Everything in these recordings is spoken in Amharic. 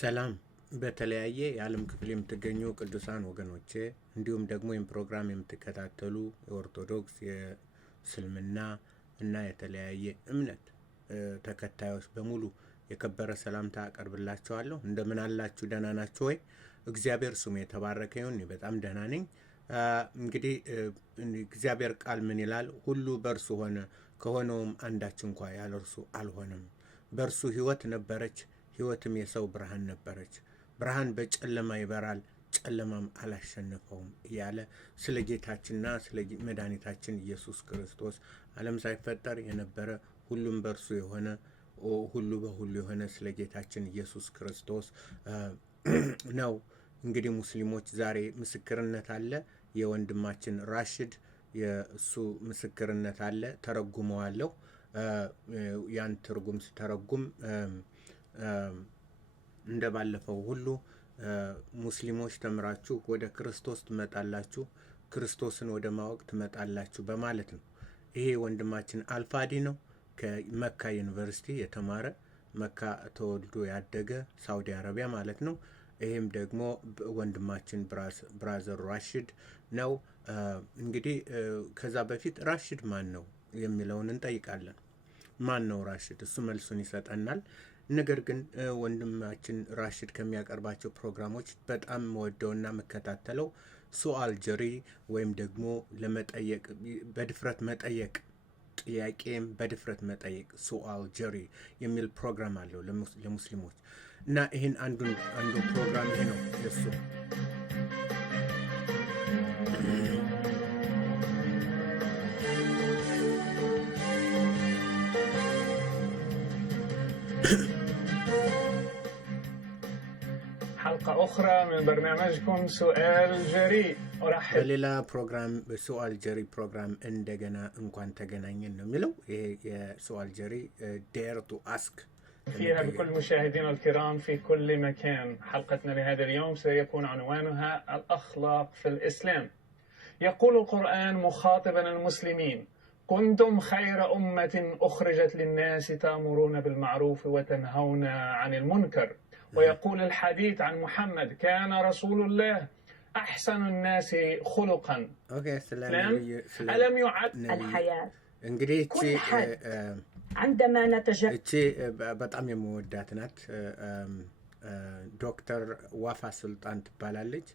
ሰላም በተለያየ የዓለም ክፍል የምትገኙ ቅዱሳን ወገኖቼ እንዲሁም ደግሞ ይህን ፕሮግራም የምትከታተሉ የኦርቶዶክስ የእስልምና እና የተለያየ እምነት ተከታዮች በሙሉ የከበረ ሰላምታ አቀርብላችኋለሁ። እንደምን አላችሁ? ደህና ናችሁ ወይ? እግዚአብሔር ስሙ የተባረከ ይሁን። እኔ በጣም ደህና ነኝ። እንግዲህ እግዚአብሔር ቃል ምን ይላል? ሁሉ በእርሱ ሆነ፣ ከሆነውም አንዳች እንኳ ያለ እርሱ አልሆነም። በእርሱ ሕይወት ነበረች፣ ሕይወትም የሰው ብርሃን ነበረች። ብርሃን በጨለማ ይበራል፣ ጨለማም አላሸነፈውም እያለ ስለ ጌታችንና ስለ መድኃኒታችን ኢየሱስ ክርስቶስ ዓለም ሳይፈጠር የነበረ ሁሉም በእርሱ የሆነ ሁሉ በሁሉ የሆነ ስለ ጌታችን ኢየሱስ ክርስቶስ ነው። እንግዲህ ሙስሊሞች ዛሬ ምስክርነት አለ። የወንድማችን ራሽድ የእሱ ምስክርነት አለ። ተረጉመዋለሁ። ያን ትርጉም ስተረጉም እንደባለፈው ሁሉ ሙስሊሞች ተምራችሁ ወደ ክርስቶስ ትመጣላችሁ፣ ክርስቶስን ወደ ማወቅ ትመጣላችሁ በማለት ነው። ይሄ ወንድማችን አልፋዲ ነው። ከመካ ዩኒቨርሲቲ የተማረ መካ ተወልዶ ያደገ ሳውዲ አረቢያ ማለት ነው። ይሄም ደግሞ ወንድማችን ብራዘር ራሽድ ነው። እንግዲህ ከዛ በፊት ራሽድ ማን ነው የሚለውን እንጠይቃለን። ማን ነው ራሽድ? እሱ መልሱን ይሰጠናል። ነገር ግን ወንድማችን ራሽድ ከሚያቀርባቸው ፕሮግራሞች በጣም ወደውና መከታተለው ሱአል ጀሪ ወይም ደግሞ ለመጠየቅ በድፍረት መጠየቅ ጥያቄም በድፍረት መጠየቅ ሱአል ጀሪ የሚል ፕሮግራም አለው ለሙስሊሞች እና ይህን አንዱ ፕሮግራም ይሄ ነው የሱ። حلقة أخرى من برنامجكم سؤال جريء. ሌላ ፕሮግራም ሱአል ጀሪ ፕሮግራም እንደገና እንኳን ተገናኘን ነው የሚለው። ይሄ የሱአል ጀሪ dare to ask فيها بكل مشاهدينا الكرام في كل مكان. حلقتنا لهذا اليوم سيكون عنوانها الأخلاق في الإسلام. يقول القرآن مخاطبا المسلمين: كنتم خير أمة أخرجت للناس تأمرون بالمعروف وتنهون عن المنكر. ويقول الحديث عن محمد: كان رسول الله أحسن الناس خلقا. ألم يعد الحياة እንግዲህ كل حد عندما نتجاوز እቺ በጣም የምወዳት ናት። ዶክተር ዋፋ ሱልጣን ትባላለች።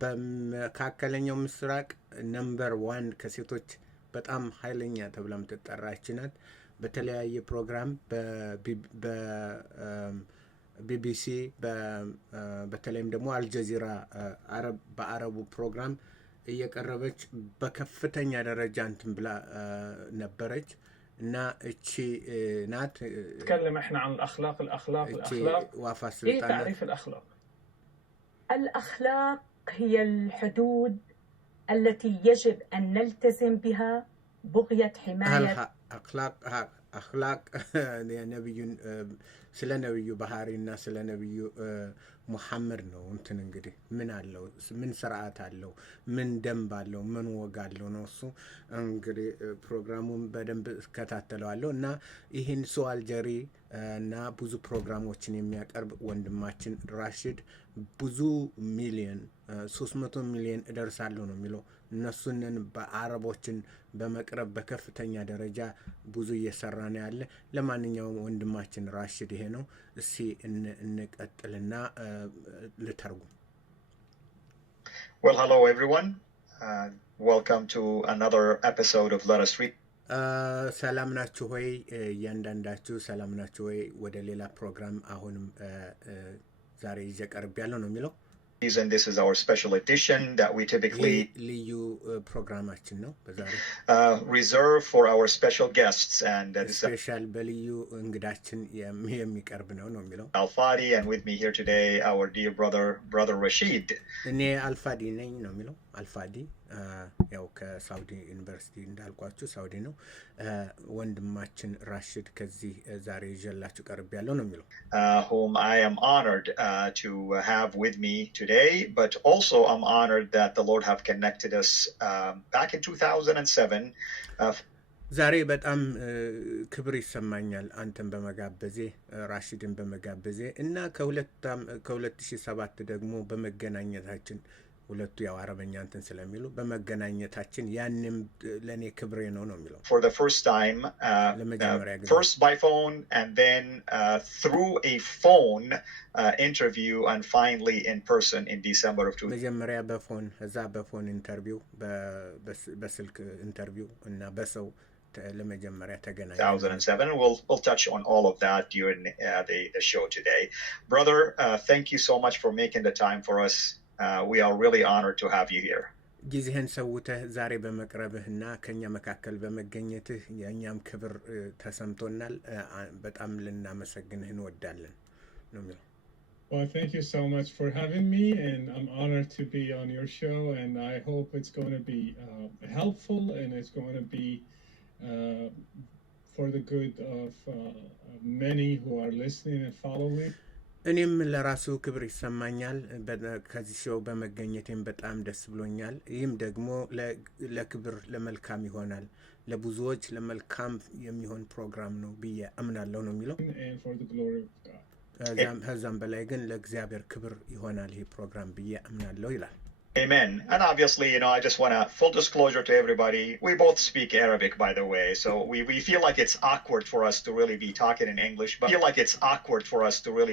በመካከለኛው ምስራቅ ነምበር 1 ከሴቶች በጣም ኃይለኛ ተብላ የምትጠራች ናት። በተለያየ ፕሮግራም በቢቢሲ በተለይም ደግሞ አልጀዚራ በአረቡ ፕሮግራም እየቀረበች በከፍተኛ ደረጃ እንትን ብላ ነበረች እና እቺ ናት። نتكلم احنا عن الأخلاق. ዋፋ ايه ሱልጣን تعريف الأخلاق؟ الأخلاق هي الحدود التي يجب أن نلتزم بها بغية حماية አክላቅ የነብዩን ስለ ነብዩ ባህሪና ስለ ነብዩ ሙሐመድ ነው። እንትን እንግዲህ ምን አለው፣ ምን ስርዓት አለው፣ ምን ደንብ አለው፣ ምን ወግ አለው ነው እሱ። እንግዲህ ፕሮግራሙን በደንብ እከታተለዋለሁ እና ይህን ሱአል ጀሪ እና ብዙ ፕሮግራሞችን የሚያቀርብ ወንድማችን ራሽድ ብዙ ሚሊዮን 300 ሚሊዮን እደርሳለሁ ነው የሚለው። እነሱንን በአረቦችን በመቅረብ በከፍተኛ ደረጃ ብዙ እየሰራ ነው ያለ። ለማንኛውም ወንድማችን ራሽድ ይሄ ነው። እስቲ እንቀጥልና ልተርጉም። Well, hello everyone. Welcome to another episode of Let Us Read. ሰላም ናችሁ ሆይ? እያንዳንዳችሁ ሰላም ናችሁ ሆይ? ወደ ሌላ ፕሮግራም አሁንም ዛሬ ይዤ ቀርቤያለሁ ነው የሚለው። And this is our special edition that we typically ልዩ ፕሮግራማችን ነው በዛሬ reserve for our special guests, and this is ስፔሻል በልዩ እንግዳችን የሚቀርብ ነው የሚለው። Al-Fadi, and with me here today our dear brother Rashid. እኔ አልፋዲ ነኝ ነው የሚለው። አልፋዲ ያው ከሳውዲ ዩኒቨርሲቲ እንዳልኳችሁ ሳውዲ ነው። ወንድማችን ራሽድ ከዚህ ዛሬ ይዤላችሁ ቀርቤያለሁ ነው የሚለው። Whom I am honored to have with me today, but also I'm honored that the Lord have connected us back in 2007. ዛሬ በጣም ክብር ይሰማኛል አንተን በመጋበዜ ራሺድን በመጋበዜ እና ከ2007 ደግሞ በመገናኘታችን ሁለቱ ያው አረበኛ እንትን ስለሚሉ በመገናኘታችን ያንም ለኔ ክብሬ ነው የሚለው for the first time first by phone and then through a phone interview and finally in person in December of 2000 መጀመሪያ በፎን እዛ በፎን ኢንተርቪው በስልክ ኢንተርቪው እና በሰው ለመጀመሪያ ተገናኘን 2007. We'll touch on all of that during the show today. Brother, thank you so much for making the time for us. We are really honored to have you here. ጊዜህን ሰውተህ ዛሬ በመቅረብህና ከኛ መካከል በመገኘትህ የኛም ክብር ተሰምቶናል በጣም ልናመሰግንህ እንወዳለን ነው የሚለው Well, thank you so much for having me, and I'm honored to be on your show, and I hope it's going to be helpful and it's going to be for the good of many who are listening and following. እኔም ለራሱ ክብር ይሰማኛል ከዚህ ሾው በመገኘቴም በጣም ደስ ብሎኛል ይህም ደግሞ ለክብር ለመልካም ይሆናል ለብዙዎች ለመልካም የሚሆን ፕሮግራም ነው ብዬ አምናለሁ ነው የሚለው and for the glory of God. ከዛም በላይ ግን ለእግዚአብሔር ክብር ይሆናል ይህ ፕሮግራም ብዬ አምናለሁ ይላል Amen. And obviously, I just want to full disclosure to everybody. We both speak Arabic, by the way. So we feel like it's awkward for us to really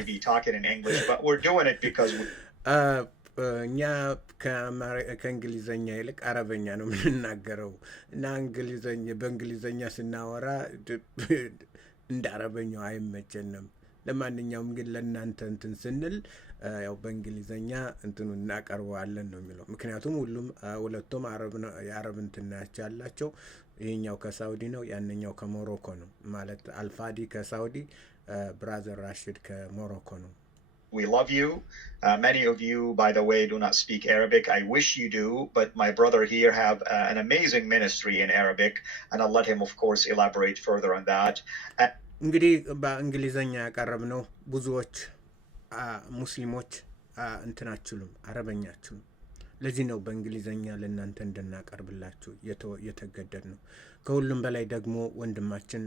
be talking in English. But we're doing it because እኛ ከእንግሊዘኛ ይልቅ አረበኛ ነው የምንናገረው እና በእንግሊዘኛ ስናወራ እንደ አረበኛው አይመቸንም ለማንኛውም ግን ለእናንተ እንትን ስንል ያው በእንግሊዘኛ እንትኑ እናቀርበዋለን ነው የሚለው ምክንያቱም ሁለቱም የአረብ እንትን ያላቸው ይሄኛው ከሳውዲ ነው ያንኛው ከሞሮኮ ነው ማለት አልፋዲ ከሳውዲ ብራዘር ራሺድ ከሞሮኮ ነው We love you. Many of you, by the way, do not speak Arabic. I wish you do, but my brother here have an amazing ministry in Arabic, and I'll let him, of course, elaborate further on that. እንግዲህ በእንግሊዘኛ ያቀረብነው ብዙዎች ሙስሊሞች እንትናችሁም አረበኛችሁም ለዚህ ነው በእንግሊዘኛ ለእናንተ እንድናቀርብላችሁ የተገደድ ነው ከሁሉም በላይ ደግሞ ወንድማችን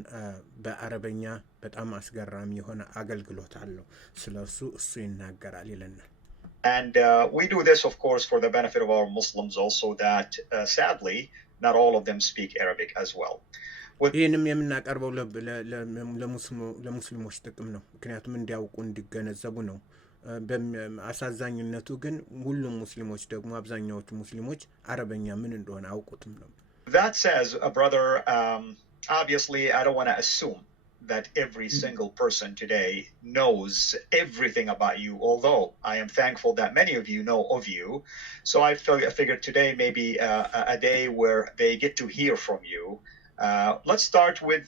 በአረበኛ በጣም አስገራሚ የሆነ አገልግሎት አለው ስለሱ እሱ ይናገራል ይለናል And we do this, of course, for the benefit of our Muslims also that, sadly, not all of them speak Arabic as well. ይህንም የምናቀርበው ለሙስሊሞች ጥቅም ነው ምክንያቱም እንዲያውቁ እንዲገነዘቡ ነው አሳዛኝነቱ ግን ሁሉም ሙስሊሞች ደግሞ አብዛኛዎቹ ሙስሊሞች አረበኛ ምን እንደሆነ አውቁትም ነው That says, brother, obviously I don't want to assume that every single person today knows everything about you, although I am thankful that many of you know of you. So I figured today may be a day where they get to hear from you. Let's start with,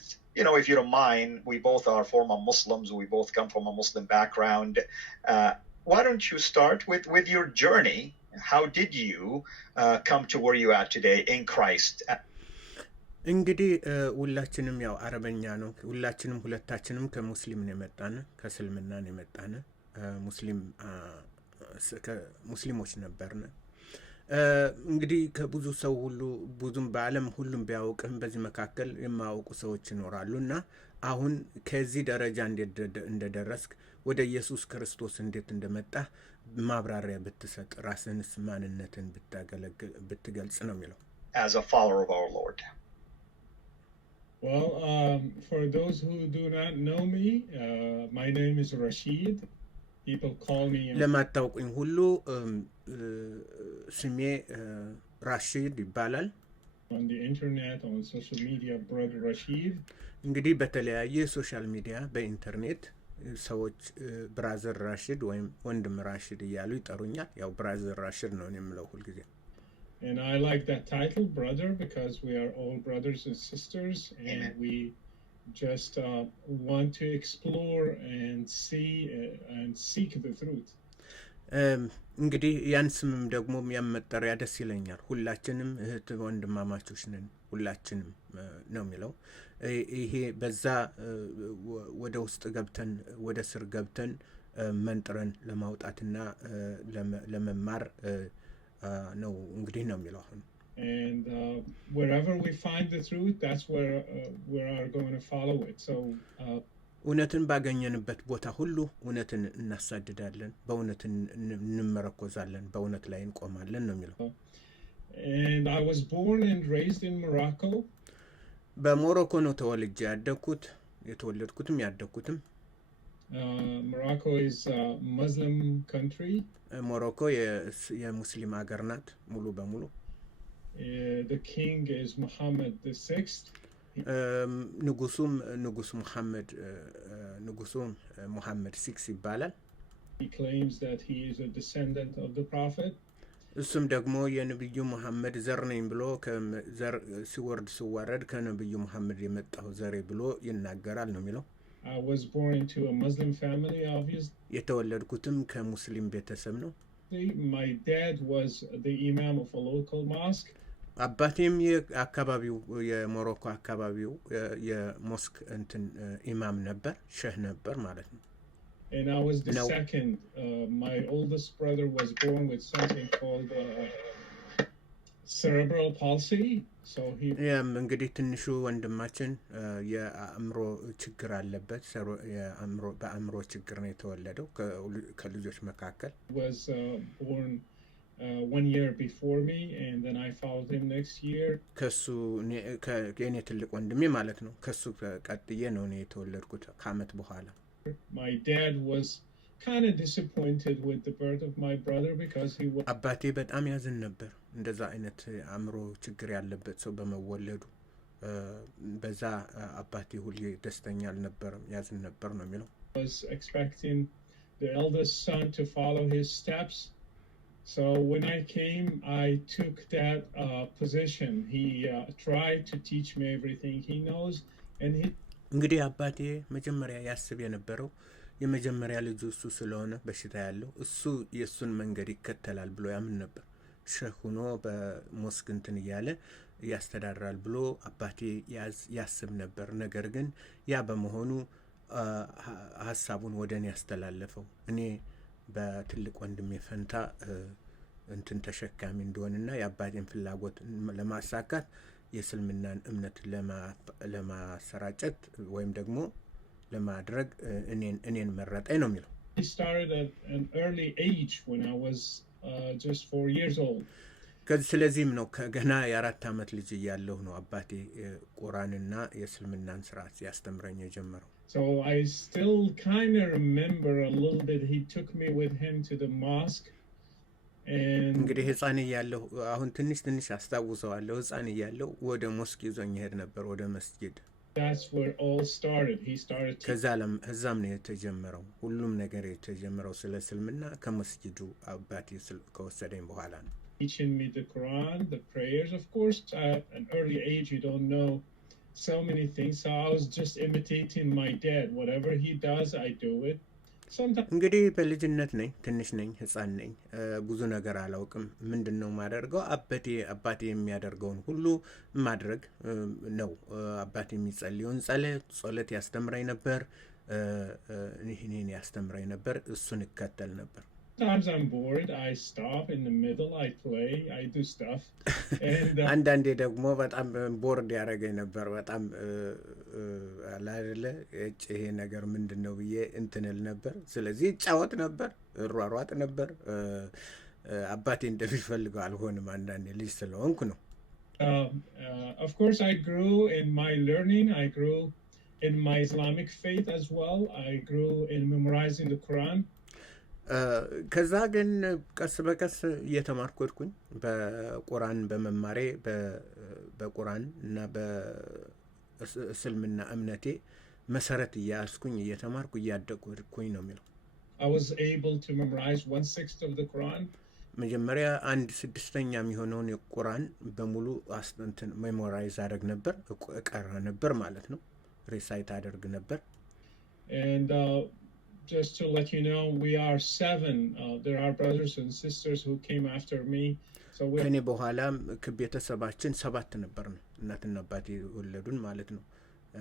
if you don't mind, we both are former Muslims. We both come from a Muslim background. Why don't you start with your journey? How did you come to where you are today in Christ? እንግዲህ ሁላችንም ያው አረበኛ ነው ሁለታችንም ከሙስሊም ነው የመጣን ከእስልምና ነው የመጣን ሙስሊሞች ነበርን እንግዲህ ከብዙ ሰው ሁሉ ብዙም በአለም ሁሉም ቢያውቅም በዚህ መካከል የማያውቁ ሰዎች ይኖራሉና አሁን ከዚህ ደረጃ እንደደረስክ ወደ ኢየሱስ ክርስቶስ እንዴት እንደመጣ ማብራሪያ ብትሰጥ ራስህንስ ማንነትን ብትገልጽ ነው የሚለው As a follower of our Lord. Well, for those who do not know me, my name is Rashid. People call me ለማታውቁኝ ሁሉ ስሜ ራሺድ ይባላል on the internet, on social media, brother Rashid. እንግዲህ በተለያየ ሶሻል ሚዲያ በኢንተርኔት ሰዎች ብራዘር ራሺድ ወይም ወንድም ራሺድ እያሉ ይጠሩኛል ያው ብራዘር ራሺድ ነው የምለው ሁሉ ጊዜ And I like that title, brother, because we are all brothers and sisters, and we just want to explore and see and seek the truth. እንግዲህ ያን ስምም ደግሞ ያመጣሪያ ደስ ይለኛል ሁላችንም እህት ወንድማማቾች ነን ሁላችንም ነው የሚለው ይሄ በዛ ወደ ውስጥ ገብተን ወደ ስር ገብተን መንጥረን ለማውጣትና ለመማር ነው እንግዲህ ነው የሚለው አሁን And wherever we find the truth, that's where we are going to follow it. So እውነትን ባገኘንበት ቦታ ሁሉ እውነትን እናሳድዳለን፣ በእውነት እንመረኮዛለን፣ በእውነት ላይ እንቆማለን ነው የሚለው። And I was born and raised in Morocco. በሞሮኮ ነው ተወልጄ ያደግኩት፣ የተወለድኩትም ያደግኩትም። Morocco is a Muslim country. ሞሮኮ የሙስሊም ሀገር ናት ሙሉ በሙሉ። The king is Mohammed VI. ንጉስ ሙሐመድ 6 ይባላል። He claims that he is a descendant of the prophet. እሱም ደግሞ የነብዩ መሐመድ ዘር ነኝ ብሎ ሲወርድ ከነብዩ መሐመድ የመጣው ዘሬ ብሎ ይናገራል ነው የሚለው። I was born into a Muslim family, obviously. የተወለድኩትም ከሙስሊም ቤተሰብ ነው። My dad was the imam of a local mosque. አባቴም የአካባቢው የሞሮኮ አካባቢው የሞስክ ኢማም ነበር፣ ሼህ ነበር ማለት ነው። And I was the second. My oldest brother was born with something called cerebral palsy. So he እንግዲህ ትንሹ ወንድማችን የአእምሮ ችግር አለበት። በአእምሮ ችግር ነው የተወለደው ከልጆች መካከል። Was born 1 year before me, and then I followed him next year. ከሱ የኔ ትልቅ ወንድሜ ማለት ነው። ከሱ ቀጥዬ ነው እኔ የተወለድኩት ከአመት በኋላ። My dad was kind of disappointed with the birth of my brother because he was አባቴ በጣም ያዝን ነበር እንደዛ አይነት አእምሮ ችግር ያለበት ሰው በመወለዱ። በዛ አባቴ ሁሌ ደስተኛ አልነበረም፣ ያዝን ነበር ነው የሚለው። Was expecting the eldest son to follow his steps. So when I came, I took that position. He tried to teach me everything he knows, and he እንግዲህ አባቴ መጀመሪያ ያስብ የነበረው የመጀመሪያ ልጁ እሱ ስለሆነ በሽታ ያለው እሱ የሱን መንገድ ይከተላል ብሎ ያምን ነበር። ሼህ ሆኖ በሞስክ እያለ ያስተዳድራል ብሎ አባቴ ያስብ ነበር። ነገር ግን ያ በመሆኑ ሐሳቡን ወደኔ ያስተላለፈው እኔ በትልቅ ወንድሜ ፈንታ ተሸካሚ እንደሆነና የአባቴን ፍላጎት ለማሳካት የእስልምናን እምነት ለማሰራጨት ወይም ደግሞ ለማድረግ እኔን መረጠኝ ነው የሚለው። He started at an early age when I was just 4 years old. ስለዚህም ነው ከገና የ4 ዓመት ልጅ እያለሁ ነው አባቴ ቁርአንና የእስልምናን ስርዓት ያስተምረኝ የጀመረው። So I still kind of remember a little bit. He took me with him to the mosque. እንግዲህ ህፃን እያለሁ አሁን ትንሽ አስታውሰዋለሁ። ህፃን እያለሁ ወደ ሞስክ ይዞኝ ሄድ ነበር፣ ወደ መስጊድ። That's where all started. He started ከዛም ነው የተጀመረው ሁሉም ነገር የተጀመረው ስለ እስልምና ከመስጊዱ አባቴ ከወሰደኝ በኋላ ነው። Teaching me the Quran, the prayers. Of course, at an early age you don't know so many things, so I was just imitating my dad. Whatever he does, I do it. እንግዲህ በልጅነት ነኝ፣ ትንሽ ነኝ፣ ህፃን ነኝ፣ ብዙ ነገር አላውቅም። ምንድነው ማደርገው? አባቴ የሚያደርገውን ሁሉ ማድረግ ነው። አባቴ የሚጸልየውን ጸሎት ያስተምረኝ ነበር፣ ይሄን ያስተምረኝ ነበር፣ እሱን እከተል ነበር። Sometimes I'm bored, I stop in the middle, I play, I do stuff. አንዳንዴ ደግሞ በጣም ቦርድ ያደረገኝ ነበር። በጣም አላደለ ይሄ ነገር ምንድነው ብዬ እንትንል ነበር። ስለዚህ እጫወት ነበር፣ እሯሯጥ ነበር። አባቴ እንደሚፈልገው አልሆንም፣ አንዳንዴ ልጅ ስለሆንኩ ነው። Of course I grew in my learning, I grew in my Islamic faith as well. I grew in memorizing the Quran. ከዛ ግን ቀስ በቀስ እየተማርኩኝ በቁርአን በመማሬ በቁርአን እና በእስልምና እምነቴ መሰረት እያስኩኝ እየተማርኩ እያደግኩኝ ነው የሚለው። I was able to memorize 1/6 of the Quran. መጀመሪያ 1/6 የሚሆነውን የቁርአን በሙሉ ሜሞራይዝ አደረግ ነበር፣ እቀራ ነበር ማለት ነው። ሪሳይት አደርግ ነበር። And just to let you know, we are 7. There are brothers and sisters who came after me. So ከኔ በኋላ ቤተሰባችን 7 ነበር ነው፣ እናትና አባቴ ወለዱን ማለት ነው።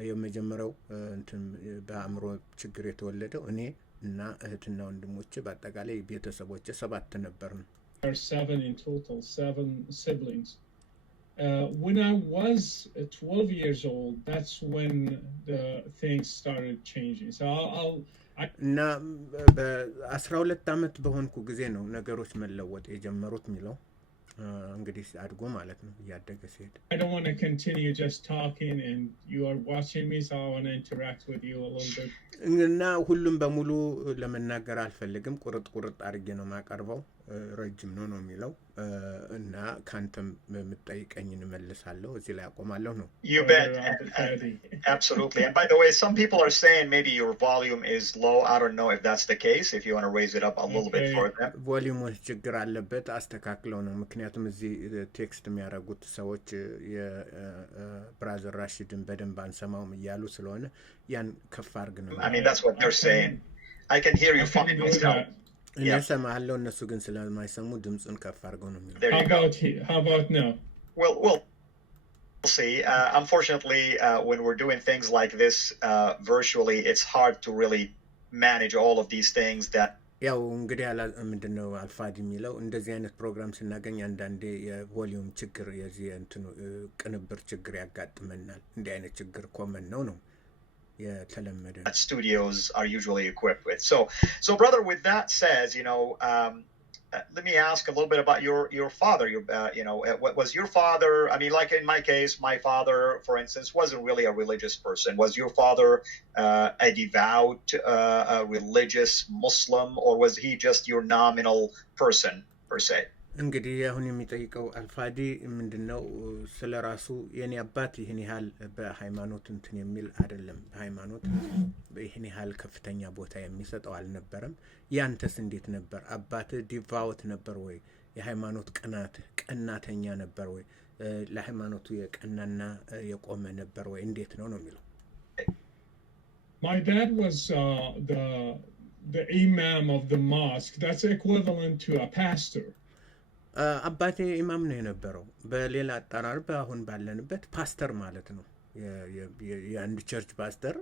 የመጀመሪያው በአእምሮ ችግር የተወለደው እኔ እና እህትና ወንድሞቼ በአጠቃላይ ቤተሰቦቼ 7 ነበር ነው። There are 7 in total, 7 siblings. when I was 12 years old, that's when the things started changing. So እና በ12 ዓመት በሆንኩ ጊዜ ነው ነገሮች መለወጥ የጀመሩት የሚለው እንግዲህ አድጎ ማለት ነው እያደገ ሲሄድ I don't want to continue just talking and you are watching me, so I want to interact with you a little bit. እና ሁሉም በሙሉ ለመናገር አልፈልግም ቁርጥ አድርጌ ነው ማቀርበው ረጅም ነው የሚለው እና ካንተም የምትጠይቀኝን እመልሳለሁ እዚህ ላይ አቆማለሁ ነው You bet. Absolutely. And by the way, some people are saying maybe your volume is low. I don't know if that's the case. If you want to raise it up a little bit for them. ቮሊዩሙ ችግር አለበት አስተካክለው ነው ምክንያቱም እዚህ ቴክስት የሚያደርጉት ሰዎች የብራዘር ራሺድን በደንብ አንሰማውም እያሉ ስለሆነ ያን ከፍ አድርግ ነው I mean, that's what they're saying. I can hear you fine myself. እኔ ሰማለሁ እነሱ ግን ስለማይሰሙ ድምጹን ከፍ አድርገው ነው የሚለው How about now? Well, we'll see. Unfortunately, when we're doing things like this virtually, it's hard to really manage all of these things that ያው እንግዲህ ምንድነው አልፋድ የሚለው እንደዚህ አይነት ፕሮግራም ስናገኝ አንዳንዴ የቮሊዩም ችግር የዚህ እንትኑ ቅንብር ችግር ያጋጥመናል እንዲህ አይነት ችግር ኮመን ነው that studios are usually equipped with. So brother, with that says, let me ask a little bit about your father. What was your father? I mean, like in my case, my father, for instance, wasn't really a religious person. Was your father a devout, a religious Muslim, or was he just your nominal person per se? እንግዲህ አሁን የሚጠይቀው አልፋዲ ምንድነው ስለራሱ የኔ አባት ይሄን ያህል በሃይማኖት እንትን የሚል አይደለም በሃይማኖት ይሄን ያህል ከፍተኛ ቦታ የሚሰጠው አልነበረም ያንተስ እንዴት ነበር አባት ዲቫውት ነበር ወይ የሃይማኖት ቀናተኛ ነበር ወይ ለሃይማኖቱ የቀናና የቆመ ነበር ወይ እንዴት ነው የሚለው My dad was the imam of the mosque. That's equivalent to a pastor. አባቴ ኢማም ነው የነበረው በሌላ አጠራር በአሁን ባለንበት ፓስተር ማለት ነው የአንድ ቸርች ፓስተር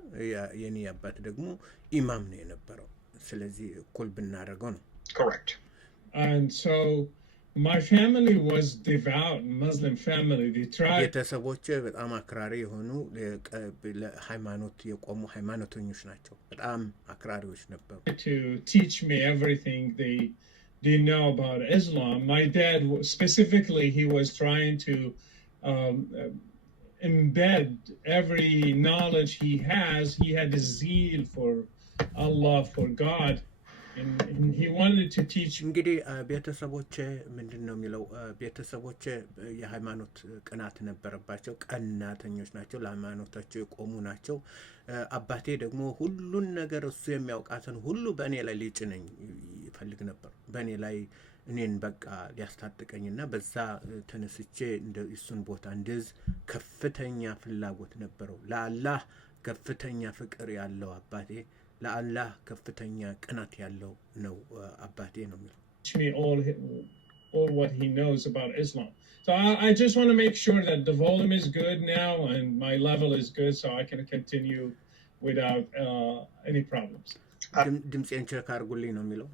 የኔ አባት ደግሞ ኢማም ነው የነበረው ስለዚህ እኩል ብናደርገው ነው Correct. And so my family was devout Muslim family. They tried ቤተሰቦቼ በጣም አክራሪ የሆኑ ለሃይማኖት የቆሙ ሃይማኖተኞች ናቸው በጣም አክራሪዎች ነበሩ to teach me everything they know about Islam. My dad specifically, he was trying to embed every knowledge he has. He had a zeal for Allah, for God, and he wanted to teach. እንግዲህ ቤተሰቦቼ ምንድነው የሚለው ቤተሰቦቼ የሃይማኖት ቅናት ነበረባቸው ቀናተኞች ናቸው ለሃይማኖታቸው የቆሙ ናቸው አባቴ ደግሞ ሁሉን ነገር እሱ የሚያውቃትን ሁሉ በእኔ ላይ ሊጭነኝ ይፈልግ ነበር በእኔ ላይ እኔን በቃ ሊያስታጥቀኝና በዛ ተነስቼ እንደ እሱን ቦታ እንደዝ ከፍተኛ ፍላጎት ነበረው ለአላህ ከፍተኛ ፍቅር ያለው አባቴ ለአላህ ከፍተኛ ቅናት ያለው ነው አባቴ ነው የሚለው me all what he knows about Islam. So I just want to make sure that the volume is good now and my level is good so I can continue without any problems. ድምጼን ቼክ አድርጉልኝ ነው የሚለው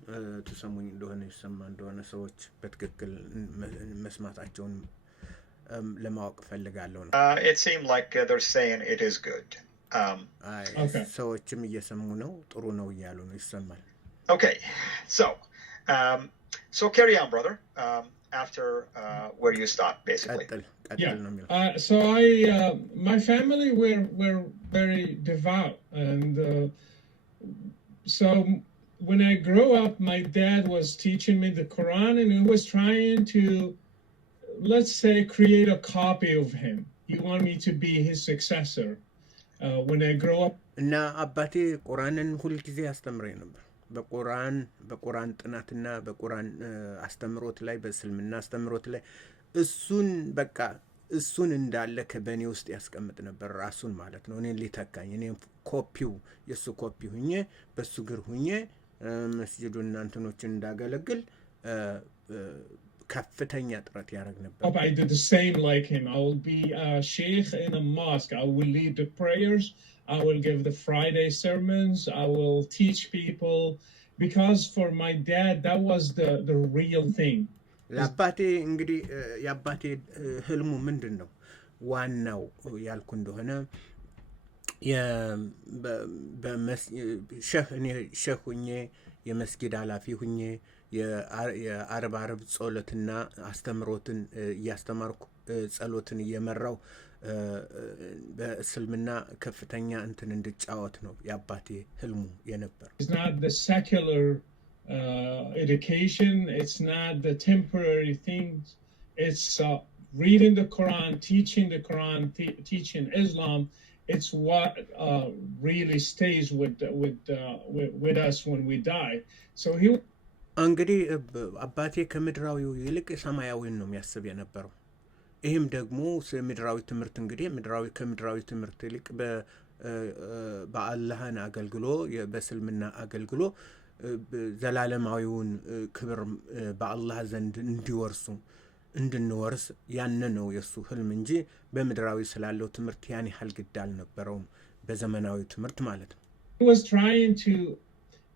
ተሰሙኝ እንደሆነ ይሰማ እንደሆነ ሰዎች በትክክል መስማታቸውን ለማወቅ ፈልጋለሁ ነው It seemed like they're saying it is good. Okay. ሰዎችም እየሰሙ ነው ጥሩ ነው እያሉ ነው ይሰማል Okay. So carry on, brother. After where you stop, basically. So my family were very devout, and so when I grew up, my dad was teaching me the Quran, and he was trying to, let's say, create a copy of him. He wanted me to be his successor when I grow up. እና አባቴ ቁርአንን ሁሉ ጊዜ ያስተምረኝ ነበር በቁርአን ጥናትና በቁርአን አስተምሮት ላይ በእስልምና አስተምሮት ላይ እሱን እንዳለ ከበኔ ውስጥ ያስቀምጥ ነበር ራሱን ማለት ነው እኔን ሊተካኝ እኔን ኮፒው የሱ ኮፒ ሁኜ በሱ ግር ሁኜ መስጂዱና እንትኖችን እንዳገለግል ከፍተኛ ጥረት ያደርግ ነበር I did the same like him. I will be a sheikh in a mosque. I will lead the prayers. I will give the Friday sermons. I will teach people because for my dad that was the real thing. ለአባቴ እንግዲህ የአባቴ ህልሙ ምንድን ነው? ዋናው ያልኩ እንደሆነ ሼህ ሁኜ የመስጊድ ኃላፊ ሁኜ የአርብ ጸሎትና አስተምሮትን እያስተማርኩ ጸሎትን እየመራው በእስልምና ከፍተኛ እንትን እንድጫወት ነው የአባቴ ህልሙ የነበር። It's not the secular education, it's not the temporary things, it's reading the Quran, teaching Islam. It's what really stays with us when we die. So he እንግዲህ አባቴ ከምድራዊው ይልቅ ሰማያዊን ነው የሚያስብ የነበረው። ይህም ደግሞ ምድራዊ ትምህርት እንግዲህ ከምድራዊ ትምህርት ይልቅ በአላህን አገልግሎ በእስልምና አገልግሎ ዘላለማዊውን ክብር በአላህ ዘንድ እንድንወርስ ያን ነው የሱ ህልም እንጂ በምድራዊ ስላለው ትምህርት ያን ያህል ግድ አልነበረውም፣ በዘመናዊ ትምህርት ማለት ነው። He was trying to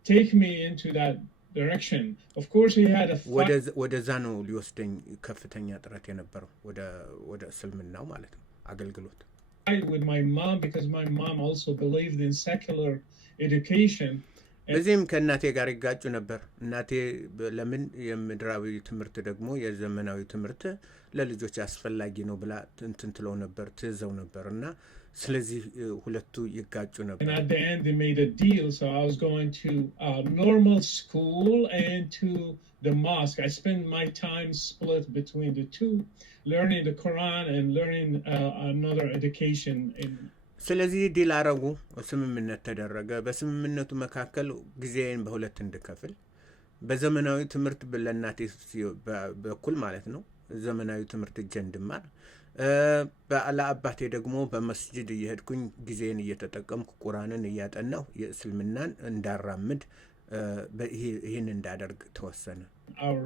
take me into that direction. Of course he had a ወደዛ ነው ሊወስደኝ ከፍተኛ ጥረት የነበረው ወደ እስልምናው ማለት ነው አገልግሎት። With my mom because my mom also believed in secular education. በዚህም ከእናቴ ጋር ይጋጩ ነበር። እናቴ ለምን የምድራዊ ትምህርት ደግሞ የዘመናዊ ትምህርት ለልጆች አስፈላጊ ነው ብላ እንትን ትለው ነበር፣ ትዘው ነበር እና ስለዚህ ሁለቱ ይጋጩ ነበር። And at the end they made a deal, so I was going to normal school and to the mosque. I spent my time split between the two, learning the Quran and learning another education in ስለዚህ ዲል አረጉ፣ ስምምነት ተደረገ። በስምምነቱ መካከል ጊዜን በሁለት እንድከፍል በዘመናዊ ትምህርት ለእናቴ በኩል ማለት ነው ዘመናዊ ትምህርት እጄ እንድማር፣ ለአባቴ ደግሞ በመስጂድ እየሄድኩኝ ጊዜን እየተጠቀምኩ ቁርአንን እያጠናሁ የእስልምናን እንዳራምድ ይህን እንዳደርግ ተወሰነ። Our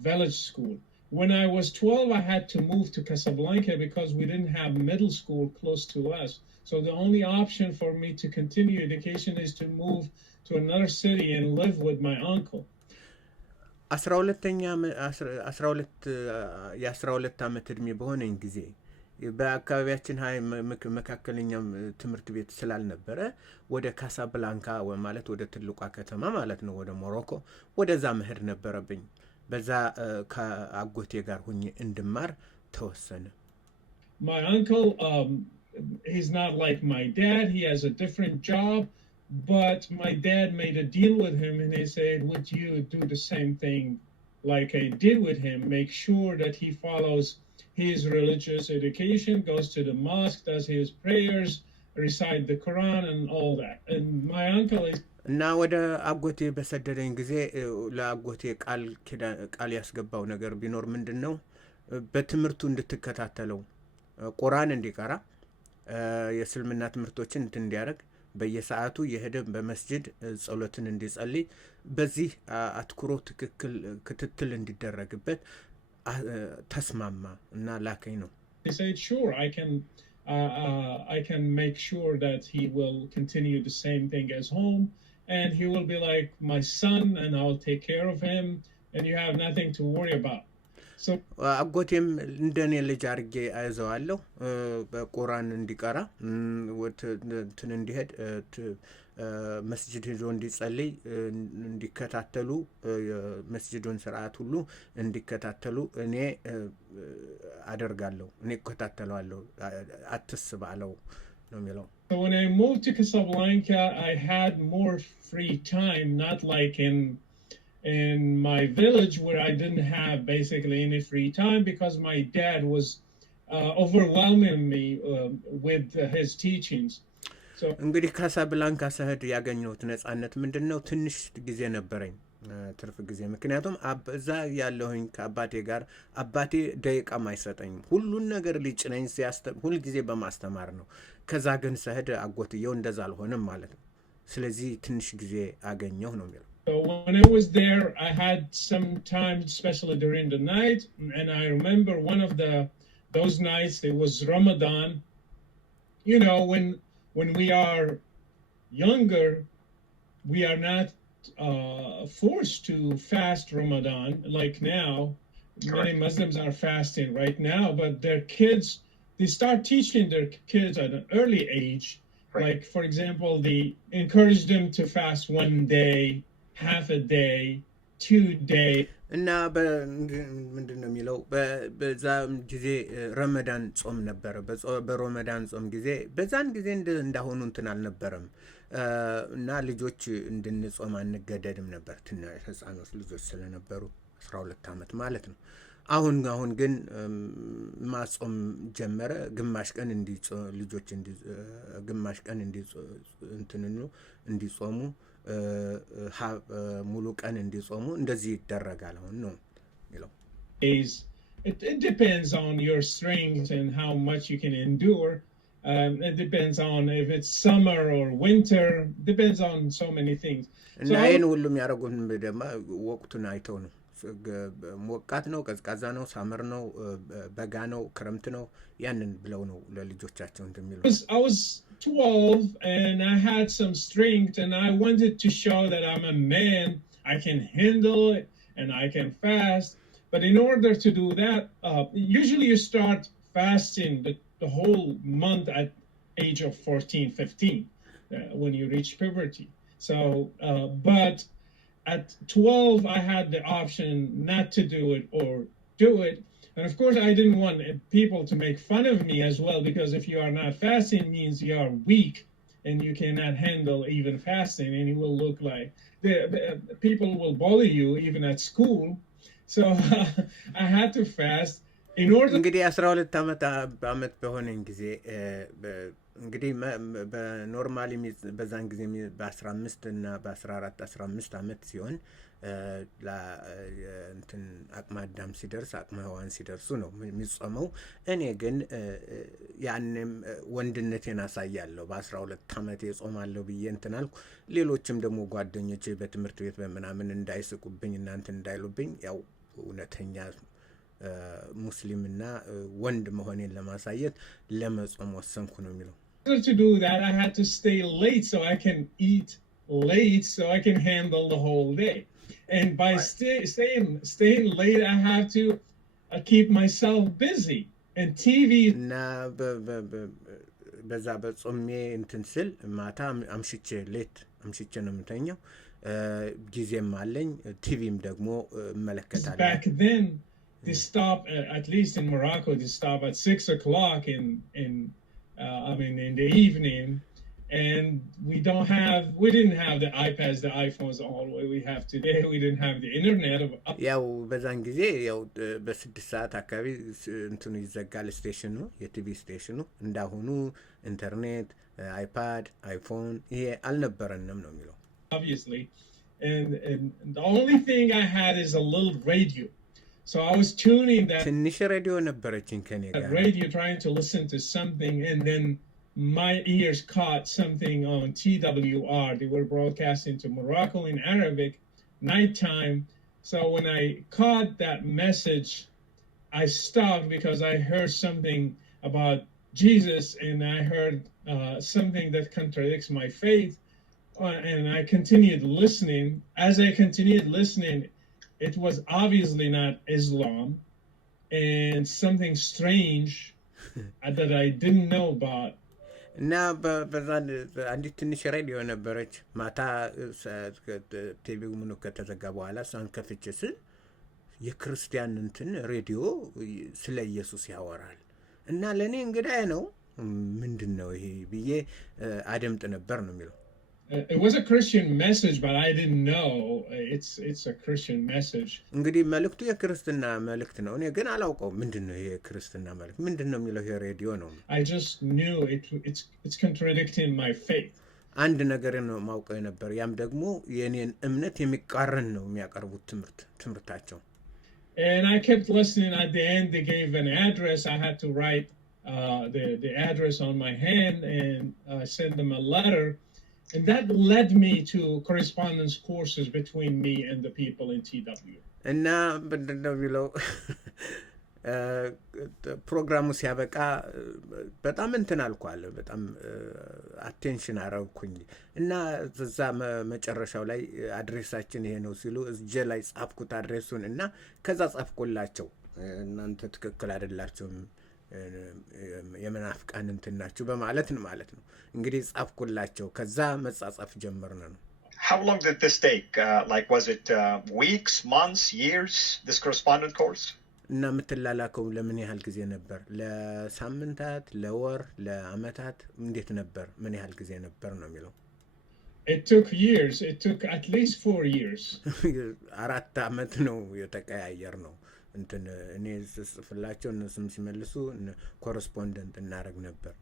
village school. When I was 12, I had to move to Casablanca because we didn't have middle school close to us. So the only option for me to continue education is to move to another city and live with my uncle. 12 ዓመት ዕድሜ በሆነኝ ጊዜ በአካባቢያችን መካከለኛ ትምህርት ቤት ስላልነበረ ወደ ካሳብላንካ ማለት ወደ ትልቋ ከተማ ማለት ነው ወደ ሞሮኮ ወደዛ መሄድ ነበረብኝ። በዛ ከአጎቴ ጋር ሆኜ እንድማር ተወሰነ። My uncle, he's not like my dad. He has a different job, but my dad made a deal with him and he said, would you do the same thing like I did with him? Make sure that he follows his religious education, goes to the mosque, does his prayers, recite the Quran and all that. And my uncle is እና ወደ አጎቴ በሰደደኝ ጊዜ ለአጎቴ ቃል ያስገባው ነገር ቢኖር ምንድነው በትምህርቱ እንድትከታተለው ቁርአን እንዲቀራ የእስልምና ትምህርቶችን እንዲያደርግ በየሰዓቱ የሄደ በመስጂድ ጸሎትን እንዲጸልይ በዚህ አትኩሮ ክትትል እንዲደረግበት ተስማማ እና ላከኝ ነው። He said, sure, I can make sure that he will continue the same thing as home. And he will be like my son and I'll take care of him and you have nothing to worry about. So አጎቴም እንደኔ ልጅ አርጌ አይዘዋለሁ በቁርአን እንዲቀራ እንትን እንዲሄድ መስጂድ ሄዶ እንዲጸልይ እንዲከታተሉ መስጂዱን ስርዓት ሁሉ እንዲከታተሉ እኔ አደርጋለሁ፣ እኔ እከታተለዋለሁ፣ አትስባለው ነው የሚለው። So when I moved to Casablanca, I had more free time, not like in my village where I didn't have basically any free time because my dad was overwhelming me with his teachings. So እንግዲህ ካሳብላንካ ሰህድ ያገኘሁት ነጻነት ምንድነው? ትንሽ ጊዜ ነበረኝ፣ ትርፍ ጊዜ። ምክንያቱም እዛ ያለሁኝ ከአባቴ ጋር አባቴ ደቂቃም አይሰጠኝም፣ ሁሉን ነገር ሊጭነኝ ሁል ጊዜ በማስተማር ነው። ከዛ ግን ሰህድ አጎትየው እንደዛ አልሆነም ማለት ነው። ስለዚህ ትንሽ ጊዜ አገኘሁ ነው የሚለው። So when I was there, I had some time, especially during the night, and I remember one of those nights, it was Ramadan. You know, when we are younger, we are not forced to fast Ramadan like now. Many Muslims are fasting right now, but their kids, they start teaching their kids at an early age. Right. Like, for example, they encourage them to fast 1 day, half a day, 2 days. እና ምንድን ነው የሚለው በዛ ጊዜ ረመዳን ጾም ነበረ። በረመዳን ጾም ጊዜ በዛን ጊዜ እንዳሁኑ እንትን አልነበረም እና ልጆች እንድንጾም አንገደድም ነበር። ትናንሽ ህፃኖች ልጆች ስለነበሩ 12 ዓመት ማለት ነው። አሁን ግን ማጾም ጀመረ። ግማሽ ቀን ልጆች ግማሽ ቀን እንዲጾሙ ሙሉ ቀን እንዲጾሙ እንደዚህ ይደረጋል አሁን ነው የሚለው። It depends on your strength and how much you can endure. It depends on if it's summer or winter. Depends on so many things. እና ይሄን ሁሉ የሚያደርጉት ደግሞ ወቅቱን አይተው ነው። ሞቃት ነው፣ ቀዝቃዛ ነው፣ ሳመር ነው፣ በጋ ነው፣ ክረምት ነው፣ ያንን ብለው ነው ለልጆቻቸው እንደሚሉ። I was 12 and I had some strength and I wanted to show that I'm a man, I can handle it and I can fast. But in order to do that, usually you start fasting the whole month at age of 14, 15 when you reach puberty. So, but at 12, I had the option not to do it or do it. And of course, I didn't want people to make fun of me as well, because if you are not fasting, it means you are weak and you cannot handle even fasting, and you will look like people will bully you even at school. So I had to fast in order. እንግዲህ 12 ዓመት በሆነኝ ጊዜ እንግዲህ በኖርማሊ በዛን ጊዜ በ15 እና በ14 15 ዓመት ሲሆን እንትን አቅመ አዳም ሲደርስ አቅመ ሔዋን ሲደርሱ ነው የሚጾመው። እኔ ግን ያንም ወንድነቴን አሳያለሁ። በ12 ዓመት የጾማለሁ ብዬ እንትን አልኩ። ሌሎችም ደግሞ ጓደኞቼ በትምህርት ቤት በምናምን እንዳይስቁብኝ እናንተ እንዳይሉብኝ ያው እውነተኛ ሙስሊምና ወንድ መሆኔን ለማሳየት ለመጾም ወሰንኩ ነው የሚለው። To do that, I had to stay late so I can eat late so I can handle the whole day. And by staying late, I have to keep myself busy. And TV. እና በዛ በጾሜ እንትን ስል ማታ አምሽቼ ነው የምተኛው። ጊዜም አለኝ። ቲቪም ደግሞ እመለከታለሁ። Back then, they stop, at least in Morocco, they stop at 6 o'clock in the evening, and we didn't have the iPads, the iPhones all the way we have today. We didn't have the internet. ያው በዛን ጊዜ ያው በ6 ሰዓት አካባቢ እንትኑ ይዘጋል ስቴሽኑ፣ የቲቪ ስቴሽኑ። እንዳሁኑ ኢንተርኔት፣ አይፓድ፣ አይፎን ይሄ አልነበረንም ነው የሚለው። Obviously, and the only thing I had is a little radio. So I was tuning that ትንሽ ሬዲዮ ነበረችኝ ከኔ ጋር። Radio, trying to listen to something, and then my ears caught something on TWR. They were broadcasting to Morocco in Arabic, nighttime. So when I caught that message, I stopped because I heard something about Jesus, and I heard something that contradicts my faith. And I continued listening. As I continued listening, it was obviously not Islam, and something strange that I didn't know about. እና በዛን አንዲት ትንሽ ሬዲዮ ነበረች። ማታ ቲቪው ምኑ ከተዘጋ በኋላ እሷን ከፍቼ ስል የክርስቲያን እንትን ሬዲዮ ስለ ኢየሱስ ያወራል እና ለእኔ እንግዳዬ ነው። ምንድን ነው ይሄ ብዬ አደምጥ ነበር ነው የሚለው። It was a Christian message, but I didn't know it's a Christian message. እንግዲህ መልእክቱ የክርስትና መልእክት ነው። እኔ ግን አላውቀው ምንድነው ይሄ ክርስትና መልእክት ምንድነው የሚለው ይሄ ሬዲዮ ነው። I just knew it's contradicting my faith. አንድ ነገር ነው ማውቀው ነበር። ያም ደግሞ የኔን እምነት የሚቃረን ነው የሚያቀርቡት ትምህርታቸው። And I kept listening. At the end, they gave an address. I had to write the address on my hand and send them a letter. And that led me to correspondence courses between me and the people in TW. እና ምንድነው የሚለው ፕሮግራሙ ሲያበቃ በጣም እንትን አልኳል። በጣም አቴንሽን አረኩኝ እና እዛ መጨረሻው ላይ አድሬሳችን ይሄ ነው ሲሉ እጄ ላይ ጻፍኩት አድሬሱን እና ከዛ ጻፍኩላቸው። እናንተ ትክክል አይደላችሁም የመናፍቃን እንትን ናችሁ በማለት ነው እንግዲህ ጻፍኩላቸው። ከዛ መጻጻፍ ጀመርን ነው። How long did this take? Like, was it weeks, months, years, this correspondence course? እና የምትላላከው ለምን ያህል ጊዜ ነበር? ለሳምንታት፣ ለወር፣ ለአመታት እንዴት ነበር? ምን ያህል ጊዜ ነበር ነው የሚለው። It took years. It took at least 4 years. 4 አመት ነው የተቀያየር ነው። እንትን እኔ ጽፍላቸው እነሱም ሲመልሱ ኮረስፖንደንት እናደርግ ነበር።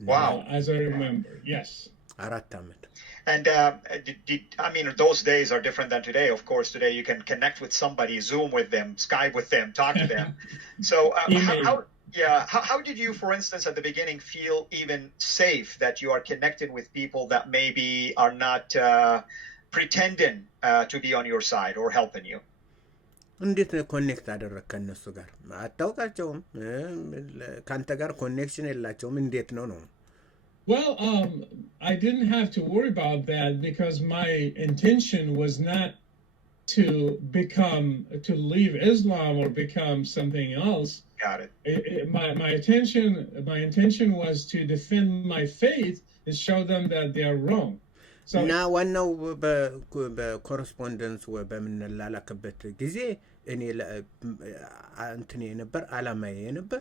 Wow. As I remember, yes. 4 አመት. And I mean, those days are different than today. Of course, today you can connect with somebody, Zoom with them, Skype with them, talk to them. So how did you, for instance, at the beginning feel even safe that you are connected with people that maybe are not pretending to be on your side or helping you? እንዴት ኮኔክት አደረግ ከነሱ ጋር? አታውቃቸውም፣ ካንተ ጋር ኮኔክሽን የላቸውም። እንዴት ነው? Well, I didn't have to worry about that because my intention was not to leave Islam or become something else. Got it. My intention was to defend my faith and show them that they are wrong. እና ዋናው በኮረስፖንደንስ በምንላላክበት ጊዜ እኔ እንትን የነበር አላማዬ ነበር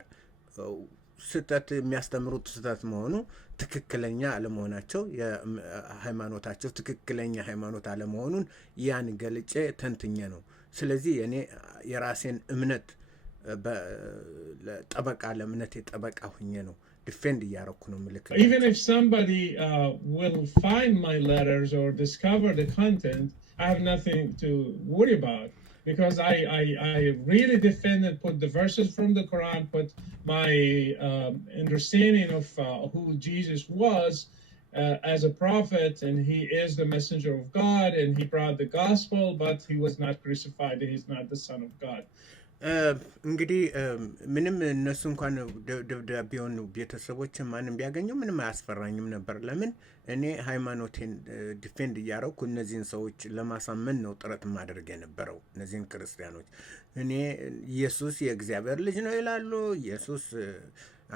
ስህተት የሚያስተምሩት ስህተት መሆኑ ትክክለኛ አለመሆናቸው የሃይማኖታቸው ትክክለኛ ሃይማኖት አለመሆኑን ያን ገልጬ ተንትኜ ነው። ስለዚህ እኔ የራሴን እምነት ለጠበቃ ለእምነቴ ጠበቃ ሆኜ ነው defend እያረኩ ነው ምልክት። Even if somebody will find my letters or discover the content, I have nothing to worry about because I really defended, put the verses from the Quran, put my understanding of who Jesus was as a prophet, and he is the messenger of God, and he brought the gospel, but he was not crucified, and he's not the son of God. እንግዲህ ምንም እነሱ እንኳን ደብዳቤውን ቤተሰቦች ማንም ቢያገኙ ምንም አያስፈራኝም ነበር። ለምን እኔ ሃይማኖቴን ዲፌንድ እያረኩ እነዚህን ሰዎች ለማሳመን ነው ጥረት ማድረግ የነበረው። እነዚህን ክርስቲያኖች እኔ ኢየሱስ የእግዚአብሔር ልጅ ነው ይላሉ፣ ኢየሱስ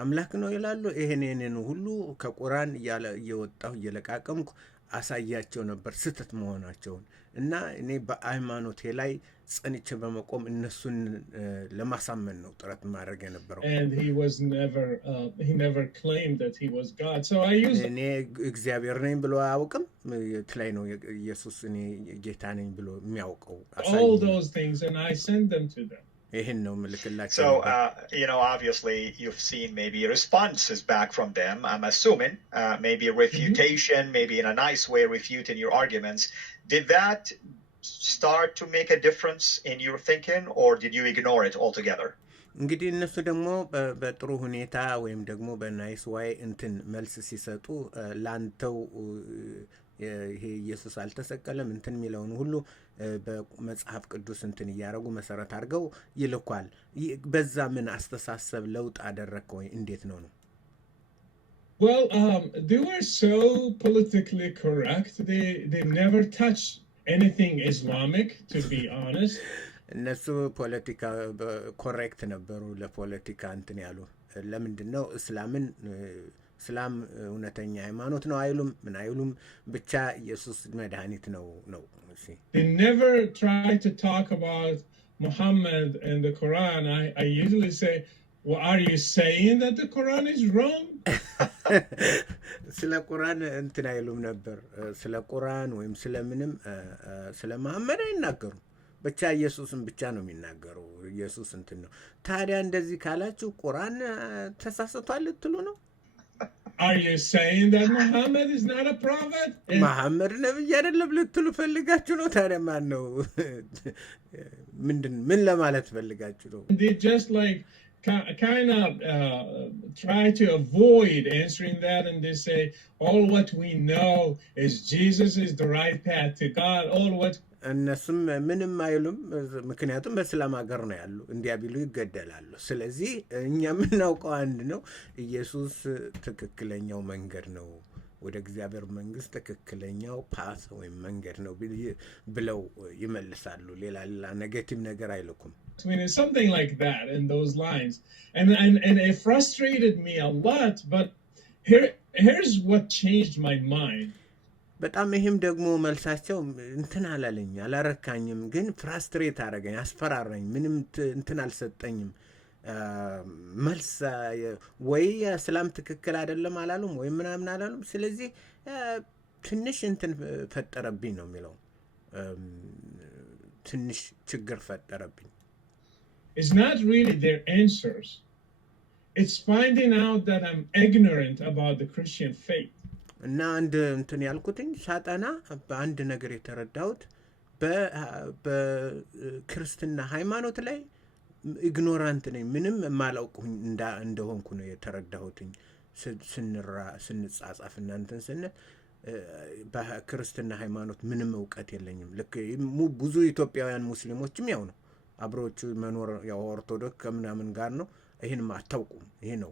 አምላክ ነው ይላሉ። ይሄንን ሁሉ ከቁርአን እየወጣሁ እየለቃቀምኩ አሳያቸው ነበር ስህተት መሆናቸውን እና እኔ በሃይማኖቴ ላይ ጸንቼ በመቆም እነሱን ለማሳመን ነው ጥረት ማድረግ የነበረው። And he never claimed that he was God. So I used እኔ እግዚአብሔር ነኝ ብሎ አያውቅም። የትላይ ነው ኢየሱስ እኔ ጌታ ነኝ ብሎ የሚያውቀው? all those things and I sent them to them. ይሄን ነው ምልክላቸው። So obviously you've seen maybe responses back from them. I'm assuming maybe a refutation, maybe in a nice way refuting your arguments. Did that start to make a difference in your thinking, or did you ignore it altogether? እንግዲህ እነሱ ደግሞ በጥሩ ሁኔታ ወይም ደግሞ በናይስ ዋይ እንትን መልስ ሲሰጡ ላንተው ይሄ ኢየሱስ አልተሰቀለም እንትን የሚለውን ሁሉ በመጽሐፍ ቅዱስ እንትን እያረጉ መሰረት አድርገው ይልኳል። በዛ ምን አስተሳሰብ ለውጥ አደረከ ወይ እንዴት ነው? Well, they were so politically correct. They never touched anything Islamic, to be honest. እነሱ ፖለቲካ ኮሬክት ነበሩ። ለፖለቲካ እንትን ያሉ ለምንድነው እስላም እውነተኛ ሃይማኖት ነው አይሉም፣ ምን አይሉም፣ ብቻ ኢየሱስ መድኃኒት ነው። They never tried to talk about Muhammad and the Quran. I usually say, well, are you saying that the Quran is wrong? ስለ ቁርአን እንትን አይሉም ነበር። ስለ ቁርአን ወይም ስለምንም ስለ መሐመድ አይናገሩም። ብቻ ኢየሱስን ብቻ ነው የሚናገሩ። ኢየሱስ እንትን ነው። ታዲያ እንደዚህ ካላችሁ ቁርአን ተሳስቷል ልትሉ ነው? Are you saying that Muhammad is not a prophet? መሐመድ ነብይ አይደለም ልትሉ ፈልጋችሁ ነው? ታዲያ ማን ነው? ምን ለማለት ፈልጋችሁ ነው? They just like kind of try to avoid answering that, and they say all what we know is Jesus is the right path to God. All what እነሱም ምንም አይሉም፣ ምክንያቱም በእስላም ሀገር ነው ያሉ። እንዲያ ቢሉ ይገደላሉ። ስለዚህ እኛ የምናውቀው አንድ ነው፣ ኢየሱስ ትክክለኛው መንገድ ነው፣ ወደ እግዚአብሔር መንግስት ትክክለኛው ፓስ ወይም መንገድ ነው ብለው ይመልሳሉ። ሌላ ኔጌቲቭ ነገር አይልኩም። I mean, it's something like that in those lines. And it frustrated me a lot, but here's what changed my mind. በጣም ይህም ደግሞ መልሳቸው እንትን አላለኝ፣ አላረካኝም፣ ግን ፍራስትሬት አረገኝ፣ አስፈራራኝ። ምንም እንትን አልሰጠኝም። መልስ ወይ እስላም ትክክል አይደለም አላሉም ወይ ምናምን አላሉም። ስለዚህ ትንሽ እንትን ፈጠረብኝ ነው የሚለው፣ ትንሽ ችግር ፈጠረብኝ። It's not really their answers. It's finding out that I'm ignorant about the Christian faith. እና አንድ እንትን ያልኩትኝ ሳጠና በአንድ ነገር የተረዳሁት በክርስትና ሃይማኖት ላይ ኢግኖራንት ነኝ፣ ምንም የማላውቅኝ እንደሆንኩ ነው የተረዳሁትኝ። ስንጻጻፍ እና እንትን ስንል በክርስትና ሃይማኖት ምንም እውቀት የለኝም። ልክ ብዙ ኢትዮጵያውያን ሙስሊሞችም ያው ነው፣ አብሮቹ መኖር ያው ኦርቶዶክስ ከምናምን ጋር ነው። ይህንም አታውቁም፣ ይሄ ነው።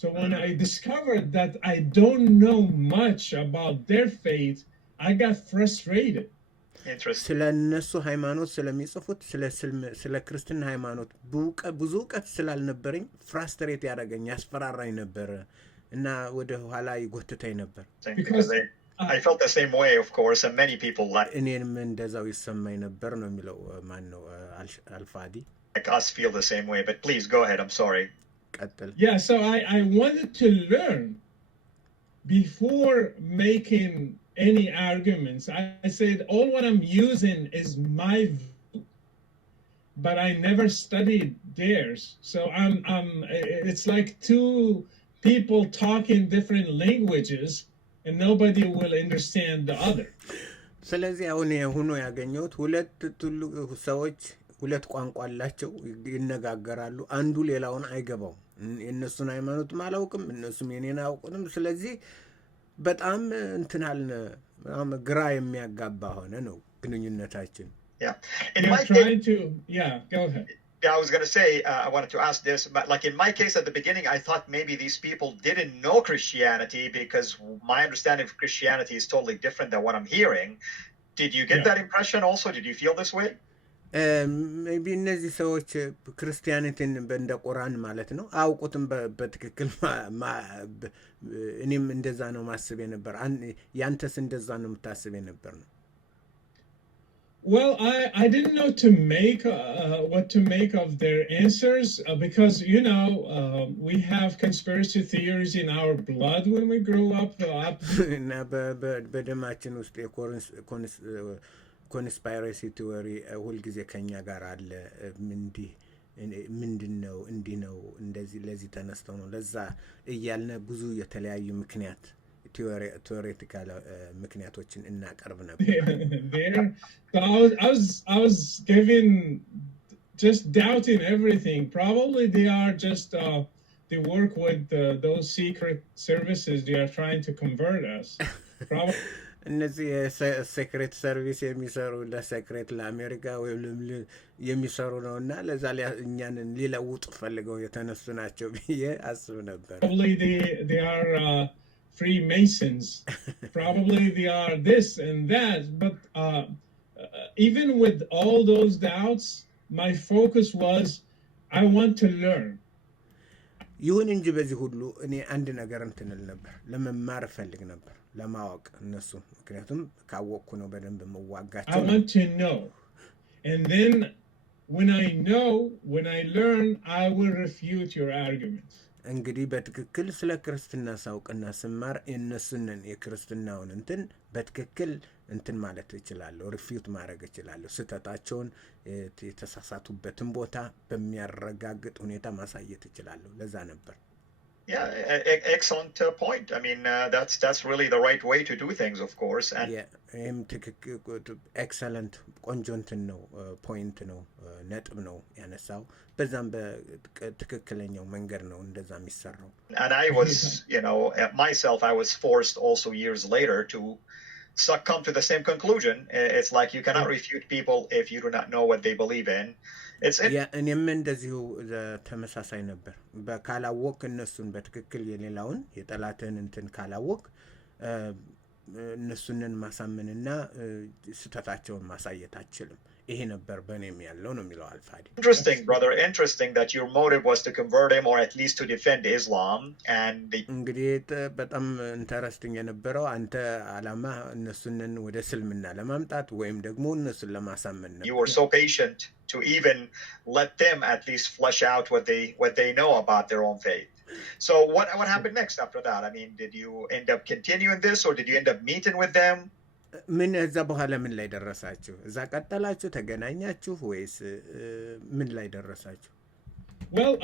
So when I discovered that I don't know much about their faith, I got frustrated. ስለ እነሱ ሃይማኖት ስለሚጽፉት ስለ ክርስትና ሃይማኖት ብዙ እውቀት ስላልነበረኝ ፍራስትሬት ያደረገኝ፣ ያስፈራራኝ ነበር እና ወደ ኋላ ይጎትተኝ ነበር። Because I felt the same way, of course, and many people እኔንም እንደዛው ይሰማኝ ነበር ነው የሚለው ማን ነው አልፋዲ። like us feel the same way, but please go ahead. I'm sorry. Yeah, so I wanted to learn before making any arguments. I said all what I'm using is my view, but I never studied theirs. So it's like two people talking different languages and nobody will understand the other. ስለዚህ አሁን ሆኖ ያገኘሁት ሁለት ሰዎች ሁለት ቋንቋ አላቸው፣ ይነጋገራሉ፣ አንዱ ሌላውን አይገባው። የእነሱን ሃይማኖት አላውቅም፣ እነሱም የኔን አያውቁትም። ስለዚህ በጣም እንትናልን ግራ የሚያጋባ ሆነ ነው ግንኙነታችን። Yeah. Go ahead. Yeah, I was going to say, I wanted to ask this, but like in my case at the beginning, I thought maybe these people didn't know Christianity because my understanding of Christianity is totally different than what I'm hearing. Did you get that impression also? Did you feel this way? ሜቢ እነዚህ ሰዎች ክርስቲያኒቲን እንደ ቁርአን ማለት ነው አውቁትም በትክክል። እኔም እንደዛ ነው ማስብ የነበር። ያንተስ እንደዛ ነው የምታስብ የነበር ነው? Well, I didn't know what to make of their answers because, we have conspiracy theories in our blood when we grow up. እና በደማችን ውስጥ ኮንስፓይሬሲ ቲዎሪ ሁልጊዜ ከኛ ጋር አለ። ምንድን ነው እንዲህ ነው እንደዚህ ለዚህ ተነስተው ነው ለዛ እያልነ ብዙ የተለያዩ ምክንያት ቴዎሬቲካል ምክንያቶችን እናቀርብ ነበር። I was just doubting everything. Probably they are just they work with those secret services. They are trying to convert us. Probably. እነዚህ ሴክሬት ሰርቪስ የሚሰሩ ለሴክሬት ለአሜሪካ ወይም የሚሰሩ ነውና ለዛ እኛን ሊለውጡ ፈልገው የተነሱ ናቸው ብዬ አስብ ነበር። Probably they are Freemasons. Probably they are this and that. But even with all those doubts, my focus was I want to learn. ይሁን እንጂ በዚህ ሁሉ እኔ አንድ ነገር እንትንል ነበር፣ ለመማር ፈልግ ነበር፣ ለማወቅ እነሱ ምክንያቱም ካወቅኩ ነው በደንብ መዋጋቸው። I want to know. And then when I learn, I will refute your arguments. እንግዲህ በትክክል ስለ ክርስትና ሳውቅና ስማር የእነሱንን የክርስትናውን እንትን በትክክል እንትን ማለት እችላለሁ፣ ሪፊዩት ማድረግ እችላለሁ። ስህተታቸውን የተሳሳቱበትን ቦታ በሚያረጋግጥ ሁኔታ ማሳየት እችላለሁ። ለዛ ነበር። Yeah, excellent point. I mean, that's really the right way to do things, of course. And excellent ቆንጆ እንትን ነው፣ ፖይንት ነው፣ ነጥብ ነው ያነሳው። በዛም በትክክለኛው መንገድ ነው እንደዛ የሚሰራው። And I was, myself, I was forced also years later to succumb to the same conclusion. It's like you cannot refute people if you do not know what they believe in. እኔም እንደዚሁ ተመሳሳይ ነበር። ካላወቅ እነሱን በትክክል የሌላውን የጠላትን እንትን ካላወቅ እነሱንን ማሳመንና ስተታቸውን ማሳየት አትችልም። ይሄ ነበር በእኔም ያለው ነው የሚለው አልፋዲ። Interesting, brother. Interesting that your motive was to convert him or at least to defend Islam. And እንግዲህ በጣም ኢንተረስቲንግ የነበረው አንተ አላማ እነሱንን ወደ እስልምና ለማምጣት ወይም ደግሞ እነሱን ለማሳመን ነበር። You were so patient to even let them at least flesh out what they know about their own faith. So what happened next after that? I mean, did you end up continuing this or did you end up meeting with them? ምን እዛ በኋላ ምን ላይ ደረሳችሁ? እዛ ቀጠላችሁ? ተገናኛችሁ ወይስ ምን ላይ ደረሳችሁ? Well,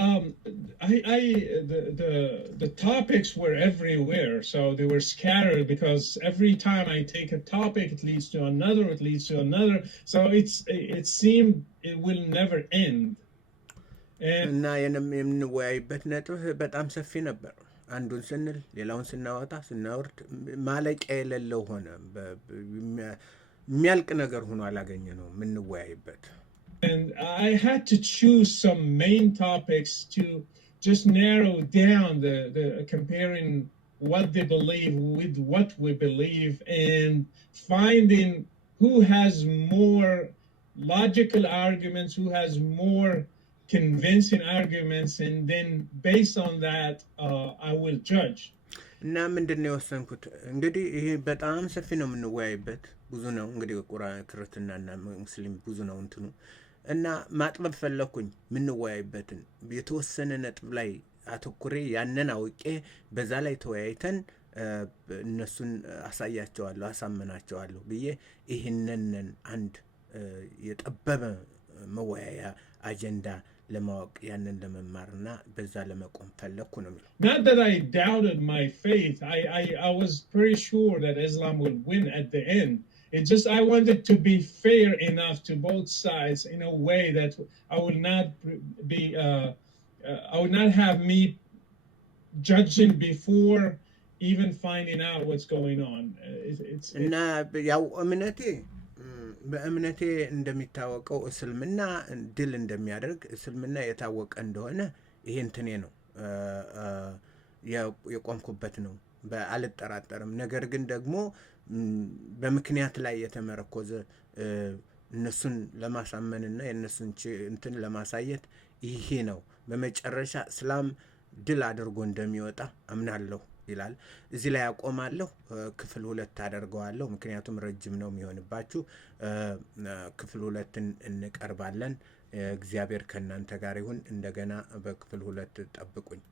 the topics were everywhere, so they were scattered because every time I take a topic, it leads to another, it leads to another. So it seemed it will never end. እና የምንወያይበት ነጥብ በጣም ሰፊ ነበር። አንዱን ስንል ሌላውን ስናወጣ ስናወርድ ማለቂያ የሌለው ሆነ። የሚያልቅ ነገር ሆኖ አላገኘ ነው የምንወያይበት። And I had to choose some main topics to just narrow down the comparing what they believe with what we believe and finding who has more logical arguments, who has more convincing arguments, and then based on that I will judge. እና ምንድነው የወሰንኩት? እንግዲህ ይሄ በጣም ሰፊ ነው የምንወያይበት፣ ብዙ ነው እንግዲህ ክርስትናና ሙስሊም ብዙ ነው እንትኑ እና ማጥበብ ፈለኩኝ የምንወያይበትን የተወሰነ ነጥብ ላይ አተኩሬ ያንን አውቄ በዛ ላይ ተወያይተን እነሱን አሳያቸዋለሁ አሳመናቸዋለሁ ብዬ ይሄንን አንድ የጠበበ መወያያ አጀንዳ ለማወቅ ያንን ለመማርና በዛ ለመቆም ፈለኩ ነው የሚለው። Not that I doubted my faith. I was pretty sure that Islam would win at the end. It's just I wanted to be fair enough to both sides in a way that I would not be I would not have me judging before even finding out what's going on. እና ያው በእምነቴ እንደሚታወቀው እስልምና ድል እንደሚያደርግ እስልምና የታወቀ እንደሆነ ይሄ እንትኔ ነው የቆምኩበት ነው አልጠራጠርም። ነገር ግን ደግሞ በምክንያት ላይ የተመረኮዘ እነሱን ለማሳመንና የነሱን እንትን ለማሳየት ይሄ ነው በመጨረሻ እስላም ድል አድርጎ እንደሚወጣ አምናለሁ ይላል። እዚህ ላይ አቆማለሁ። ክፍል 2 አደርገዋለሁ ምክንያቱም ረጅም ነው የሚሆንባችሁ። ክፍል 2 እንቀርባለን። እግዚአብሔር ከእናንተ ጋር ይሁን። እንደገና በክፍል 2 ጠብቁኝ።